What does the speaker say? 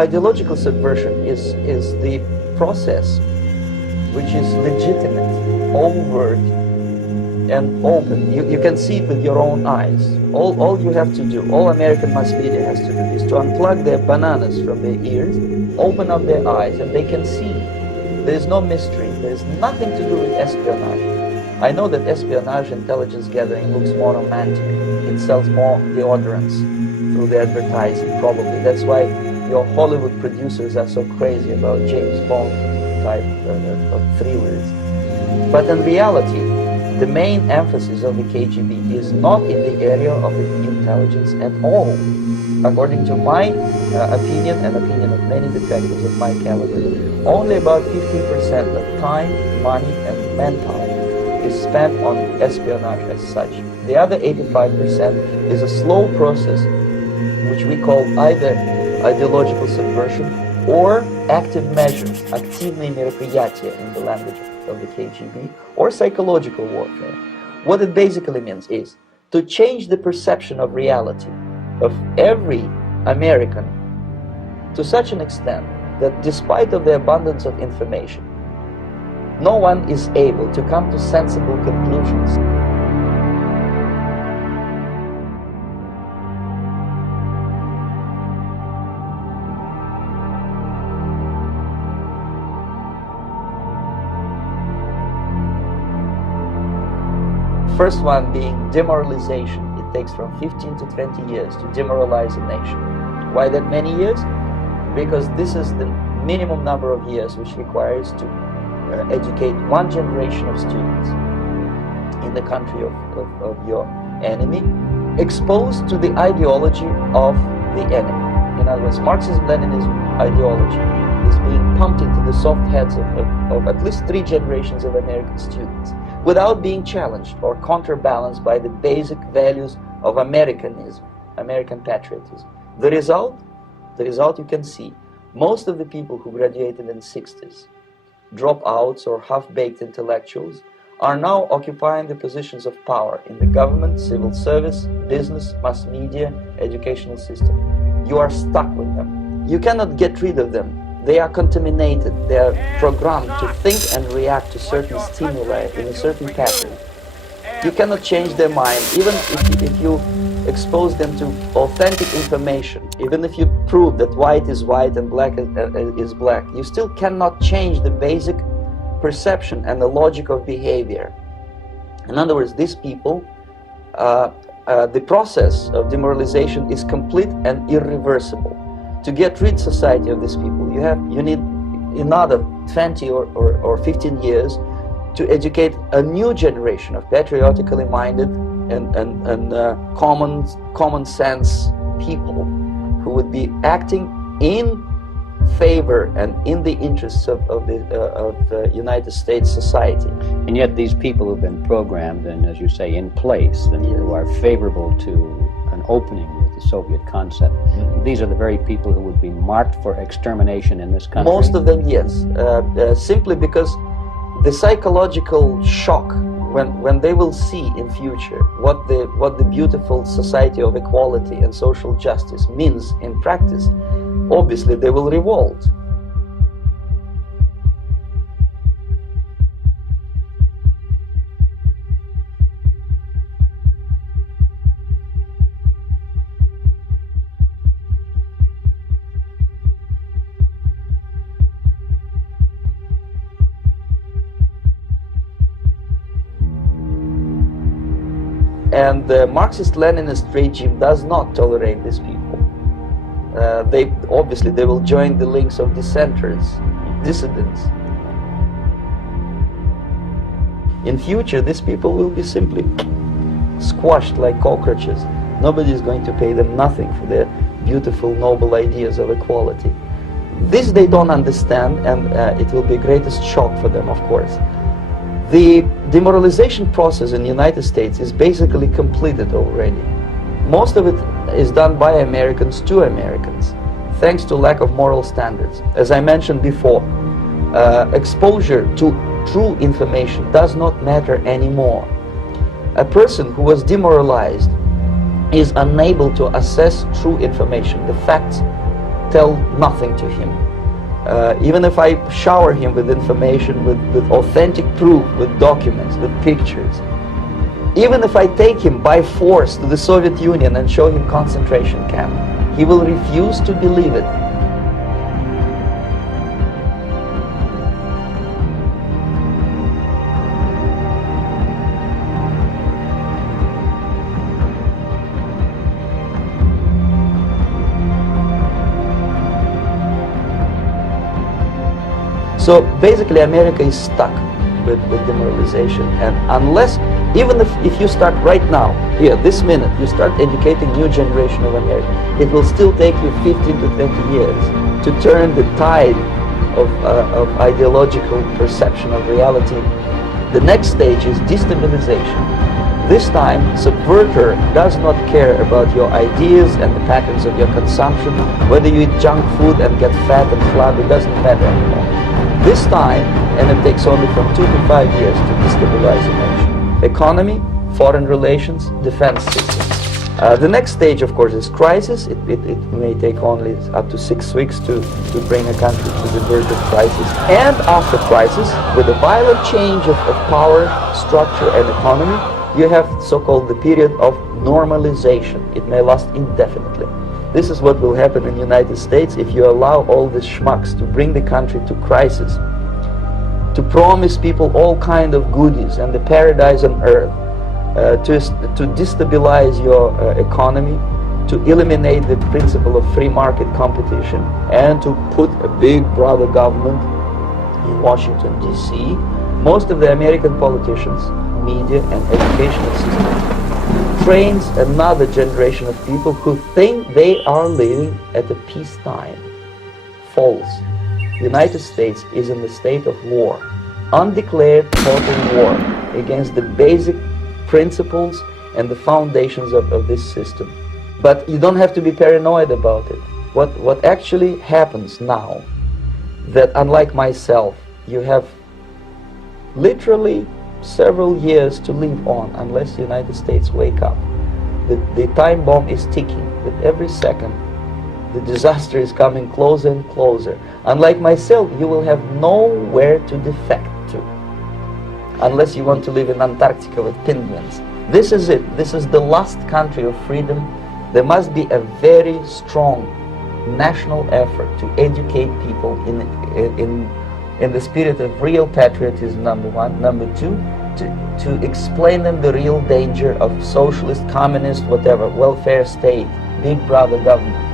Ideological subversion is the process which is legitimate, overt, and open. You can see it with your own eyes. All you have to do, all American mass media has to do, is to unplug their bananas from their ears, open up their eyes, and they can see. There is no mystery. There is nothing to do with espionage. I know that espionage intelligence gathering looks more romantic. It sells more deodorants through the advertising, probably. That's why your Hollywood producers are so crazy about James Bond type of thrillers. But in reality, the main emphasis of the KGB is not in the area of intelligence at all. According to my opinion and opinion of many detectives of my caliber, only about 15% of time, money, and manpower is spent on espionage as such. The other 85% is a slow process which we call either ideological subversion or active measures, активные мероприятия in the language of the KGB, or psychological warfare. What it basically means is to change the perception of reality of every American to such an extent that despite of the abundance of information, no one is able to come to sensible conclusions. First one being demoralization. It takes from 15 to 20 years to demoralize a nation. Why that many years? Because this is the minimum number of years which requires to educate one generation of students in the country of your enemy, exposed to the ideology of the enemy. In other words, Marxism-Leninism ideology is being pumped into the soft heads of at least 3 generations of American students without being challenged or counterbalanced by the basic values of Americanism, American patriotism. The result you can see. Most of the people who graduated in the 60s, dropouts or half-baked intellectuals, are now occupying the positions of power in the government, civil service, business, mass media, educational system. You are stuck with them. You cannot get rid of them. They are contaminated. They are programmed to think and react to certain stimuli in a certain pattern. You cannot change their mind, even if you expose them to authentic information, even if you prove that white is white and black is black, you still cannot change the basic perception and the logic of behavior. In other words, these people, the process of demoralization is complete and irreversible. To get rid of society of these people, you need another 20 or 15 years to educate a new generation of patriotically minded and common sense people who would be acting in favor and in the interests of the United States society. And yet these people who've been programmed and, as you say, in place, and who are favorable to an opening with the Soviet concept, these are the very people who would be marked for extermination in this country? Most of them, yes. Simply because the psychological shock when they will see in future what the beautiful society of equality and social justice means in practice, obviously they will revolt. And the Marxist-Leninist regime does not tolerate these people. They will join the links of dissenters, dissidents. In future, these people will be simply squashed like cockroaches. Nobody is going to pay them nothing for their beautiful, noble ideas of equality. This they don't understand, and it will be the greatest shock for them, of course. The demoralization process in the United States is basically completed already. Most of it is done by Americans to Americans, thanks to lack of moral standards. As I mentioned before, exposure to true information does not matter anymore. A person who was demoralized is unable to assess true information, the facts tell nothing to him. Even if I shower him with information, with authentic proof, with documents, with pictures, even if I take him by force to the Soviet Union and show him concentration camp, he will refuse to believe it. So basically America is stuck with demoralization, and unless, even if you start right now, here, this minute, you start educating new generation of Americans, it will still take you 15 to 20 years to turn the tide of ideological perception of reality. The next stage is destabilization. This time, subverter does not care about your ideas and the patterns of your consumption, whether you eat junk food and get fat and flabby, it doesn't matter anymore. This time, and it takes only from 2 to 5 years to destabilize a nation. Economy, foreign relations, defense systems. The next stage, of course, is crisis. It may take only up to 6 weeks to bring a country to the verge of crisis. And after crisis, with a violent change of power, structure, and economy, you have so-called the period of normalization. It may last indefinitely. This is what will happen in the United States if you allow all these schmucks to bring the country to crisis, to promise people all kind of goodies and the paradise on earth, to destabilize your economy, to eliminate the principle of free market competition, and to put a big brother government in Washington, D.C. Most of the American politicians, media, and educational system trains another generation of people who think they are living at a peacetime. False. The United States is in the state of war, undeclared total war against the basic principles and the foundations of this system. But you don't have to be paranoid about it. What actually happens now, that unlike myself, you have literally several years to live on unless the United States wake up. The time bomb is ticking. With every second, the disaster is coming closer and closer. Unlike myself, you will have nowhere to defect to, unless you want to live in Antarctica with penguins. This is it. This is the last country of freedom. There must be a very strong national effort to educate people in the spirit of real patriotism, number one. Number two, to explain them the real danger of socialist, communist, whatever, welfare state, big brother government.